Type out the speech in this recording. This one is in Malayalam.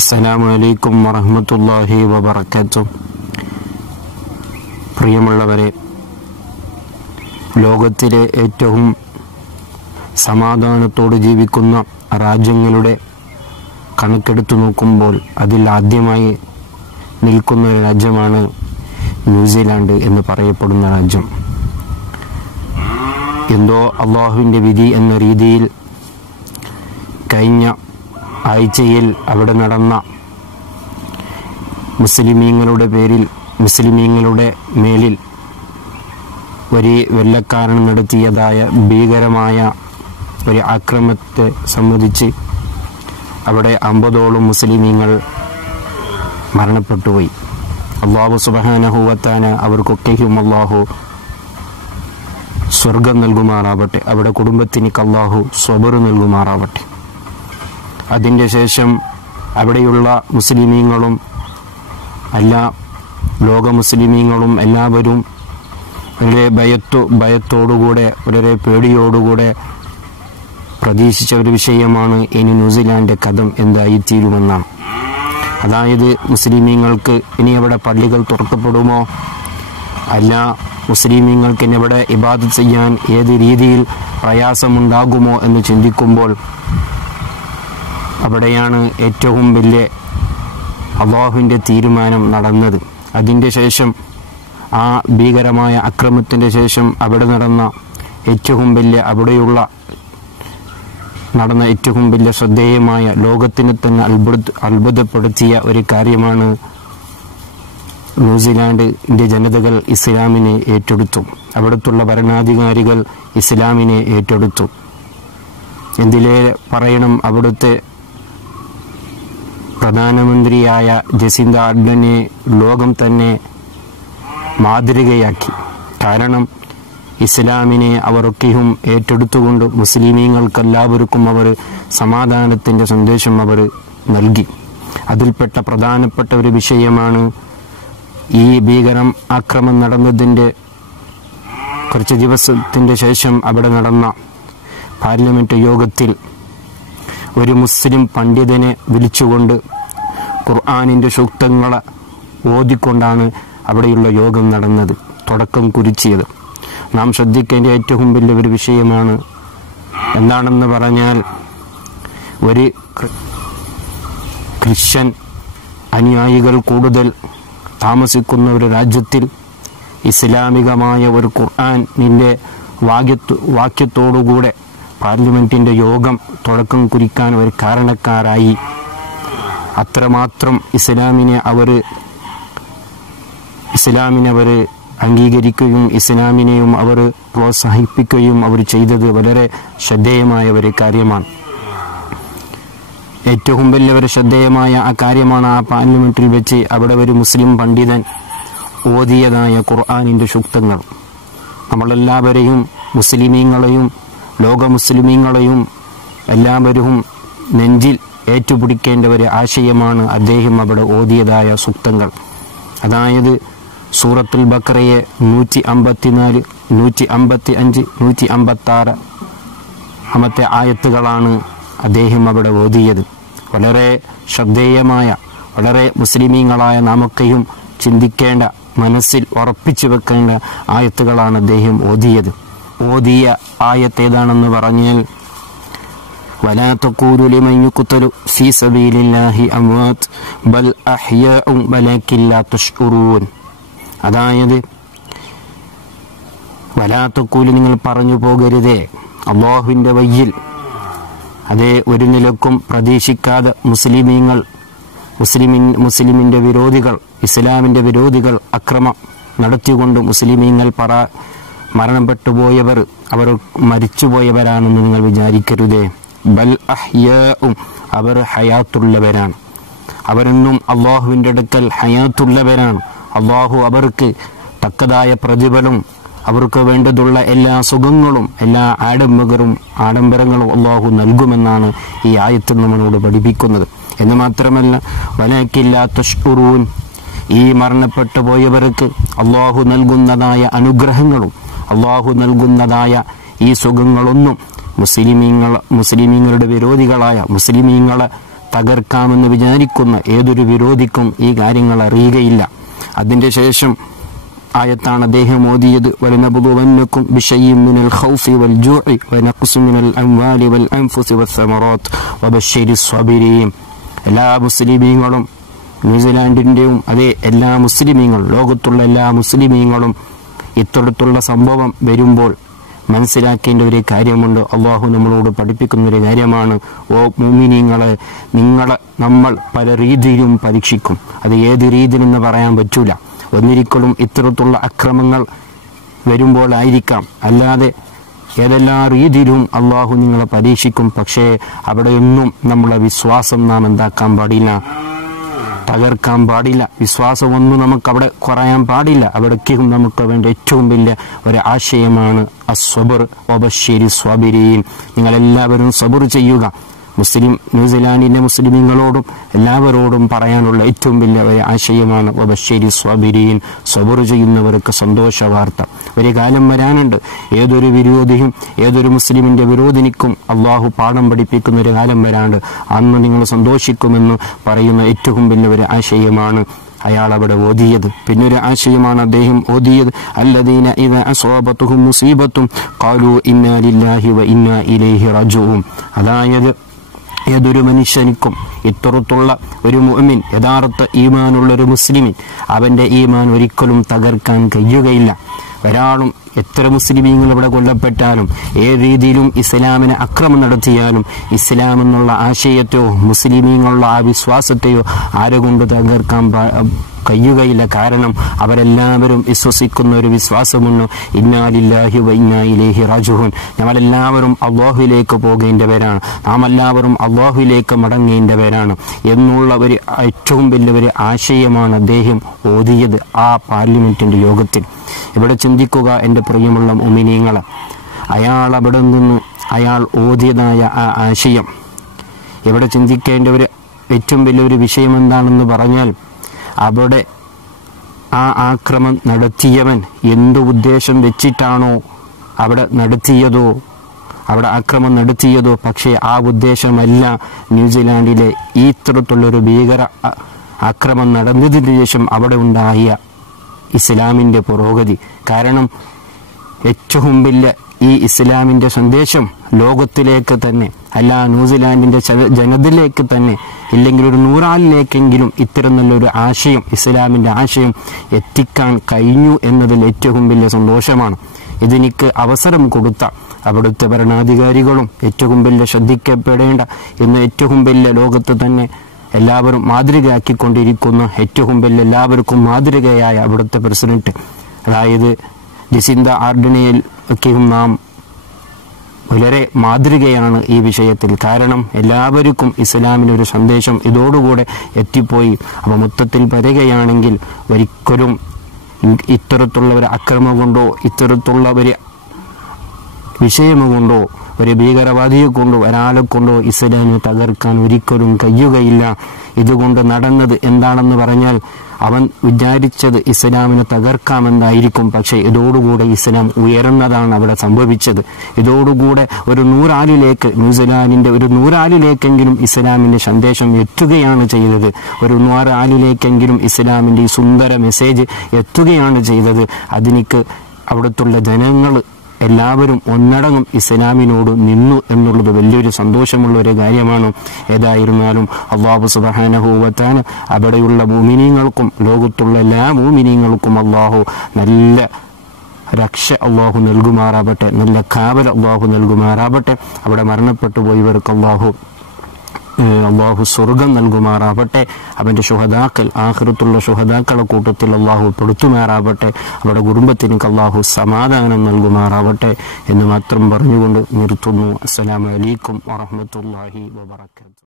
അസ്സലാമു അലൈക്കും വറഹ്മത്തുള്ളാഹി വബറകാതുഹു. പ്രിയമുള്ളവരെ, ലോകത്തിലെ ഏറ്റവും സമാധാനത്തോടെ ജീവിക്കുന്ന രാജ്യങ്ങളുടെ കണക്കെടുത്തു നോക്കുമ്പോൾ അതിൽ ആദ്യമായി നിൽക്കുന്ന ഒരു രാജ്യമാണ് ന്യൂസിലാൻഡ് എന്ന് പറയപ്പെടുന്ന രാജ്യം. എന്തോ അള്ളാഹുവിൻ്റെ വിധി എന്ന രീതിയിൽ കഴിഞ്ഞ ആഴ്ചയിൽ അവിടെ നടന്ന മുസ്ലിമീങ്ങളുടെ മേലിൽ ഒരു വെള്ളക്കാരൻ നടത്തിയതായ ഭീകരമായ ഒരു ആക്രമണത്തെ സംബന്ധിച്ച് അവിടെ 50ഓളം മുസ്ലിമീങ്ങൾ മരണപ്പെട്ടുപോയി. അല്ലാഹു സുബ്ഹാനഹു വ തആല അവർക്കൊക്കെയും അല്ലാഹു സ്വർഗം നൽകുമാറാവട്ടെ. അവിടെ കുടുംബത്തിന് അല്ലാഹു സ്വബർ നൽകുമാറാവട്ടെ. അതിൻ്റെ ശേഷം അവിടെയുള്ള മുസ്ലിമീങ്ങളും എല്ലാ ലോക മുസ്ലിമീങ്ങളും എല്ലാവരും വളരെ ഭയത്തോടുകൂടെ വളരെ പേടിയോടുകൂടെ പ്രതീക്ഷിച്ച ഒരു വിഷയമാണ് ഇനി ന്യൂസിലാൻഡ് കഥ എന്തായിത്തീരുമെന്നാണ്. അതായത് മുസ്ലിമീങ്ങൾക്ക് ഇനി അവിടെ പള്ളികൾ തുറക്കപ്പെടുമോ, അല്ല മുസ്ലിമീങ്ങൾക്ക് ഇനി അവിടെ ഇബാദത്ത് ചെയ്യാൻ ഏത് രീതിയിൽ പ്രയാസമുണ്ടാകുമോ എന്ന് ചിന്തിക്കുമ്പോൾ അവിടെയാണ് ഏറ്റവും വലിയ അല്ലാഹുവിൻ്റെ തീരുമാനം നടന്നത്. അതിൻ്റെ ശേഷം ആ ഭീകരമായ അക്രമത്തിൻ്റെ ശേഷം അവിടെ നടന്ന ഏറ്റവും വലിയ ശ്രദ്ധേയമായ ലോകത്തിന് തന്നെ അത്ഭുതപ്പെടുത്തിയ ഒരു കാര്യമാണ് ന്യൂസിലാൻഡിൻ്റെ ജനതകൾ ഇസ്ലാമിനെ ഏറ്റെടുത്തു. അവിടുത്തുള്ള ഭരണാധികാരികൾ ഇസ്ലാമിനെ ഏറ്റെടുത്തു. എന്തിലേ പറയണം, അവിടുത്തെ പ്രധാനമന്ത്രിയായ ജസിന്ത ആർഡനെ ലോകം തന്നെ മാതൃകയാക്കി. കാരണം ഇസ്ലാമിനെ അവരൊക്കെയും ഏറ്റെടുത്തുകൊണ്ട് മുസ്ലിമീങ്ങൾക്കെല്ലാവർക്കും അവർ സമാധാനത്തിൻ്റെ സന്ദേശം അവർ നൽകി. അതിൽപ്പെട്ട പ്രധാനപ്പെട്ട ഒരു വിഷയമാണ് ഈ ആക്രമണം നടന്നതിൻ്റെ കുറച്ച് ദിവസത്തിൻ്റെ ശേഷം അവിടെ നടന്ന പാർലമെൻറ്റ് യോഗത്തിൽ ഒരു മുസ്ലിം പണ്ഡിതനെ വിളിച്ചുകൊണ്ട് ഖുർആനിൻ്റെ സൂക്തങ്ങളെ ഓതിക്കൊണ്ടാണ് അവിടെയുള്ള യോഗം നടന്നത്, തുടക്കം കുറിച്ചത്. നാം ശ്രദ്ധിക്കേണ്ട ഏറ്റവും വലിയ ഒരു വിഷയമാണ്. എന്താണെന്ന് പറഞ്ഞാൽ, ഒരു ക്രിസ്ത്യൻ അനുയായികൾ കൂടുതൽ താമസിക്കുന്ന ഒരു രാജ്യത്തിൽ ഇസ്ലാമികമായ ഒരു ഖുർആനിൻ്റെ വാക്യത്തോടുകൂടെ പാർലമെൻറ്റിൻ്റെ യോഗം തുടക്കം കുറിക്കാൻ ഒരു കാരണക്കാരായി. അത്രമാത്രം ഇസ്ലാമിനെ അവർ അംഗീകരിക്കുകയും ഇസ്ലാമിനെയും അവർ പ്രോത്സാഹിപ്പിക്കുകയും അവർ ചെയ്തത് വളരെ ശ്രദ്ധേയമായ ഒരു കാര്യമാണ്. ഏറ്റവും വലിയ ഒരു ശ്രദ്ധേയമായ ആ കാര്യമാണ് ആ പാർലമെൻറ്റിൽ വെച്ച് അവിടെ ഒരു മുസ്ലിം പണ്ഡിതൻ ഓതിയതായ ഖുർആനിൻ്റെ സൂക്തങ്ങൾ. നമ്മളെല്ലാവരെയും മുസ്ലിമീങ്ങളെയും ലോക മുസ്ലിമീങ്ങളെയും എല്ലാവരും നെഞ്ചിൽ ഏറ്റുപിടിക്കേണ്ട ഒരു ആശയമാണ് അദ്ദേഹം അവിടെ ഓതിയതായ സൂക്തങ്ങൾ. അതായത് സൂറത്തുൽ ബഖറയെ 154, 155, 156 ആമത്തെ ആയത്തുകളാണ് അദ്ദേഹം അവിടെ ഓതിയത്. വളരെ ശ്രദ്ധേയമായ, വളരെ മുസ്ലിമീങ്ങളായ നാമൊക്കെയും ചിന്തിക്കേണ്ട, മനസ്സിൽ ഉറപ്പിച്ചു വെക്കേണ്ട ആയത്തുകളാണ് അദ്ദേഹം ഓതിയത്. ഓതിയ ആയത്ത് ഏതാണെന്ന് പറഞ്ഞാൽ, വലാ തഖൂലു ലിമൻ യുഖ്തലു ഫീ സബീലില്ലാഹി അംവാത് ബൽ അഹ്യാഉ വലാകിൻ ലാ തശ്ഉറൂൻ. അതായത് വലാ തഖൂലു, നിങ്ങൾ പറഞ്ഞു പോകരുതേ അല്ലാഹുവിൻ്റെ വഴിയിൽ. അതേ ഒരു നിലക്കും പ്രതീക്ഷിക്കാതെ മുസ്ലിമിൻ്റെ വിരോധികൾ, ഇസ്ലാമിൻ്റെ വിരോധികൾ അക്രമം നടത്തിക്കൊണ്ട് മുസ്ലിമീങ്ങൾ മരണപ്പെട്ടു പോയവർ, അവർ മരിച്ചുപോയവരാണെന്ന് നിങ്ങൾ വിചാരിക്കരുതേ. ബൽ അഹ്യാഉം, അവർ ഹയാത്തുള്ളവരാണ്. അവരെന്നും അള്ളാഹുവിൻ്റെ അടുക്കൽ ഹയാത്തുള്ളവരാണ്. അള്ളാഹു അവർക്ക് തക്കതായ പ്രതിഫലം, അവർക്ക് വേണ്ടതുള്ള എല്ലാ സുഖങ്ങളും എല്ലാ ആഡംബരങ്ങളും അള്ളാഹു നൽകുമെന്നാണ് ഈ ആയത്തിൽ നമ്മളോട് പഠിപ്പിക്കുന്നത്. എന്ന് മാത്രമല്ല, വലാകിൻ ലാ തശ്ഉറൂൻ, ഈ മരണപ്പെട്ടു പോയവർക്ക് അള്ളാഹു നൽകുന്നതായ അനുഗ്രഹങ്ങളും അള്ളാഹു നൽകുന്നതായ ഈ സുഖങ്ങളൊന്നും മുസ്ലിമീങ്ങളുടെ വിരോധികളായ മുസ്ലിമീങ്ങളെ തകർക്കാമെന്ന് വിചാരിക്കുന്ന ഏതൊരു വിരോധിക്കും ഈ കാര്യങ്ങൾ അറിയുകയില്ല. അതിൻ്റെ ശേഷം ആയത്താണ് അദ്ദേഹം ഓതിയത്, വലനബ്ലുവന്നകും ബിശൈഇൻ മിനൽ ഖൗഫി വൽ ജൂഇ വനഖ്സിൻ മിനൽ അംവാലി വൽ അൻഫുസി വസ്സമറാത്ത് വബശ്ശിരിസ് സ്വാബിരീൻ. എല്ലാ മുസ്ലിമീങ്ങളും, ന്യൂസിലാൻഡിൻ്റെയും അതേ എല്ലാ മുസ്ലിമീങ്ങളും, ലോകത്തുള്ള എല്ലാ മുസ്ലിമീങ്ങളും ഇത്തരത്തിലുള്ള സംഭവം വരുമ്പോൾ മനസ്സിലാക്കേണ്ട ഒരു കാര്യമുണ്ട്. അള്ളാഹു നമ്മളോട് പഠിപ്പിക്കുന്നൊരു കാര്യമാണ്, ഓ മുഅ്മിനീങ്ങളെ, നമ്മൾ പല രീതിയിലും പരീക്ഷിക്കും. അത് ഏത് രീതിയിലെന്ന് പറയാൻ പറ്റൂല. ഒന്നിരിക്കലും ഇത്തരത്തിലുള്ള അക്രമങ്ങൾ വരുമ്പോഴായിരിക്കാം, അല്ലാതെ ഏതെല്ലാം രീതിയിലും അള്ളാഹു നിങ്ങളെ പരീക്ഷിക്കും. പക്ഷേ അവിടെയൊന്നും നമ്മളെ വിശ്വാസം നാം എന്താക്കാൻ പാടില്ല, തകർക്കാൻ പാടില്ല. വിശ്വാസമൊന്നും നമുക്കവിടെ കുറയാൻ പാടില്ല. അവിടേക്കും നമുക്ക് വേണ്ട ഏറ്റവും വലിയ ഒരു ആശയമാണ് അസ്വബർ വബശ്ശിരി സ്വാബിരീൻ. നിങ്ങളെല്ലാവരും സബർ ചെയ്യുക. ന്യൂസിലാൻഡിന്റെ മുസ്ലിമീങ്ങളോടും എല്ലാവരോടും പറയാനുള്ള ഏറ്റവും വലിയ ഒരു ആശയമാണ് വബശ്ശിരി സ്വാബിരീൻ. സബർ ചെയ്യുന്നവർക്ക് സന്തോഷ വാർത്ത. ഒരു കാലം വരാനുണ്ട്, ഏതൊരു വിരോധിയും ഏതൊരു മുസ്ലിമിന്റെ വിരോധിനിക്കും അള്ളാഹു പാഠം പഠിപ്പിക്കുന്ന ഒരു കാലം വരാണ്ട്. അന്ന് നിങ്ങൾ സന്തോഷിക്കുമെന്ന് പറയുന്ന ഏറ്റവും വലിയ ഒരു ആശയമാണ് അയാൾ അവിടെ ഓതിയത്. പിന്നൊരു ആശയമാണ് അദ്ദേഹം ഓതിയത്, അല്ലദീന ഇദാ അസ്വാബത്തുഹും മുസീബത്തും ഖാലൂ ഇന്നാ ലില്ലാഹി വ ഇന്നാ ഇലൈഹി റാജിഊൻ. അതായത് ഏതൊരു മനുഷ്യനിക്കും ഇത്തരത്തുള്ള ഒരു മുഅ്മിൻ, യഥാർത്ഥ ഈമാനുള്ള ഒരു മുസ്ലിമിൻ, അവന്റെ ഈമാൻ ഒരിക്കലും തകർക്കാൻ കഴിയുകയില്ല. ഒരാളും എത്ര മുസ്ലിമീങ്ങൾ ഇവിടെ കൊല്ലപ്പെട്ടാലും ഏത് രീതിയിലും ഇസ്ലാമിനെ അക്രമം നടത്തിയാലും ഇസ്ലാം എന്നുള്ള ആശയത്തെയോ മുസ്ലിമീങ്ങളുള്ള ആ വിശ്വാസത്തെയോ ആരെകൊണ്ട് തകർക്കാൻ കഴിയുകയില്ല. കാരണം അവരെല്ലാവരും വിശ്വസിക്കുന്ന ഒരു വിശ്വാസമുണ്ട്, ഇന്നാ ലില്ലാഹി വ ഇന്നാ ഇലൈഹി റാജിഊൻ. നമ്മളെല്ലാവരും അല്ലാഹുവിലേക്ക് പോകേണ്ടവരാണ്, നാം എല്ലാവരും അല്ലാഹുവിലേക്ക് മടങ്ങേണ്ടവരാണ് എന്നുള്ള ഒരു ഏറ്റവും വലിയ ഒരു ആശയമാണ് അദ്ദേഹം ഓതിയത് ആ പാർലമെന്റിന്റെ യോഗത്തിൽ. ഇവിടെ ചിന്തിക്കുക എൻ്റെ പ്രിയമുള്ള മുഅ്മിനീങ്ങളെ, അയാൾ അവിടെ നിന്ന് അയാൾ ഓതിയതായ ആ ആശയം, ഇവിടെ ചിന്തിക്കേണ്ട ഒരു ഏറ്റവും വലിയൊരു വിഷയം എന്താണെന്ന് പറഞ്ഞാൽ, അവിടെ ആ ആക്രമണം നടത്തിയവൻ എന്ത് ഉദ്ദേശം വെച്ചിട്ടാണോ അവിടെ നടത്തിയതോ, അവിടെ ആക്രമണം നടത്തിയതോ, പക്ഷേ ആ ഉദ്ദേശമല്ല ന്യൂസിലാൻഡിലെ ഈ ഇത്തരത്തിലുള്ളൊരു ഭീകര ആക്രമണം നടന്നതിന് ശേഷം അവിടെ ഉണ്ടായ ഇസ്ലാമിൻ്റെ പുരോഗതി. കാരണം ഏറ്റവും വലിയ ഈ ഇസ്ലാമിൻ്റെ സന്ദേശം ലോകത്തിലേക്ക് തന്നെ, അല്ല ന്യൂസിലാൻഡിൻ്റെ ജനതയിലേക്ക് തന്നെ, ഇല്ലെങ്കിൽ ഒരു 100 ആളിലേക്കെങ്കിലും ഇത്തരം നല്ലൊരു ആശയം, ഇസ്ലാമിൻ്റെ ആശയം എത്തിക്കാൻ കഴിഞ്ഞു എന്നതിൽ ഏറ്റവും വലിയ സന്തോഷമാണ്. ഇതിനിക്ക് അവസരം കൊടുത്ത അവിടുത്തെ ഭരണാധികാരികളും ഏറ്റവും വലിയ ശ്രദ്ധിക്കപ്പെടേണ്ട എന്ന് ഏറ്റവും വലിയ ലോകത്ത് തന്നെ എല്ലാവരും മാതൃകയാക്കിക്കൊണ്ടിരിക്കുന്ന ഏറ്റവും വലിയ എല്ലാവർക്കും മാതൃകയായ അവിടുത്തെ പ്രസിഡന്റ്, അതായത് ജസിന്ത ആർഡനെയിൽ ഒക്കെയും നാം വളരെ മാതൃകയാണ് ഈ വിഷയത്തിൽ. കാരണം എല്ലാവർക്കും ഇസ്ലാമിനൊരു സന്ദേശം ഇതോടുകൂടെ എത്തിപ്പോയി. അപ്പോൾ മൊത്തത്തിൽ പറയുകയാണെങ്കിൽ ഒരിക്കലും ഇത്തരത്തിലുള്ള ഒരു അക്രമം കൊണ്ടോ ഇത്തരത്തിലുള്ള ഒരു വിഷയം കൊണ്ടോ ഒരു ഭീകരവാദിയെ കൊണ്ടോ ഒരാളെ കൊണ്ടോ ഇസ്ലാമിനെ തകർക്കാൻ ഒരിക്കലും കഴിയുകയില്ല. ഇതുകൊണ്ട് നടന്നത് എന്താണെന്ന് പറഞ്ഞാൽ, അവൻ വിചാരിച്ചത് ഇസ്ലാമിനെ തകർക്കാമെന്നായിരിക്കും, പക്ഷേ ഇതോടുകൂടെ ഇസ്ലാം ഉയർന്നതാണ് അവിടെ സംഭവിച്ചത്. ഇതോടുകൂടെ ഒരു 100 ആളിലേക്ക്, ന്യൂസിലാൻഡിന്റെ ഒരു 100 ആളിലേക്കെങ്കിലും ഇസ്ലാമിന്റെ സന്ദേശം എത്തുകയാണ് ചെയ്തത്. ഒരു 100 ആളിലേക്കെങ്കിലും ഇസ്ലാമിന്റെ ഈ സുന്ദര മെസ്സേജ് എത്തുകയാണ് ചെയ്തത്. അതിനിക്ക് അവിടുത്തുള്ള ജനങ്ങൾ എല്ലാവരും ഒന്നടങ്കം ഇസ്ലാമിനോട് നിന്നു എന്നുള്ളത് വലിയൊരു സന്തോഷമുള്ള ഒരു കാര്യമാണ്. ഏതായിരുന്നാലും അല്ലാഹു സുബ്ഹാനഹു വ തആല അവിടെയുള്ള മുഅ്മിനീങ്ങൾക്കും ലോകത്തുള്ള എല്ലാ മുഅ്മിനീങ്ങൾക്കും അല്ലാഹു നല്ല രക്ഷ അല്ലാഹു നൽകുമാറാവട്ടെ, നല്ല കാവൽ അല്ലാഹു നൽകുമാറാവട്ടെ. അവിടെ മരണപ്പെട്ടു പോയവർക്ക് അല്ലാഹു സ്വർഗം നൽകുമാറാവട്ടെ. അവന്റെ ശുഹദാക്കൾ, ആഖിറത്തുള്ള ശുഹദാക്കളുടെ കൂട്ടത്തിൽ അല്ലാഹു പെടുത്തുമാറാവട്ടെ. അവരുടെ കുടുംബത്തിന് അല്ലാഹു സമാധാനം നൽകുമാറാവട്ടെ എന്ന് മാത്രം പറഞ്ഞുകൊണ്ട് നിർത്തുന്നു. അസ്സലാമു അലൈക്കും വറഹ്മത്തുള്ളാഹി വബറകാതുഹു.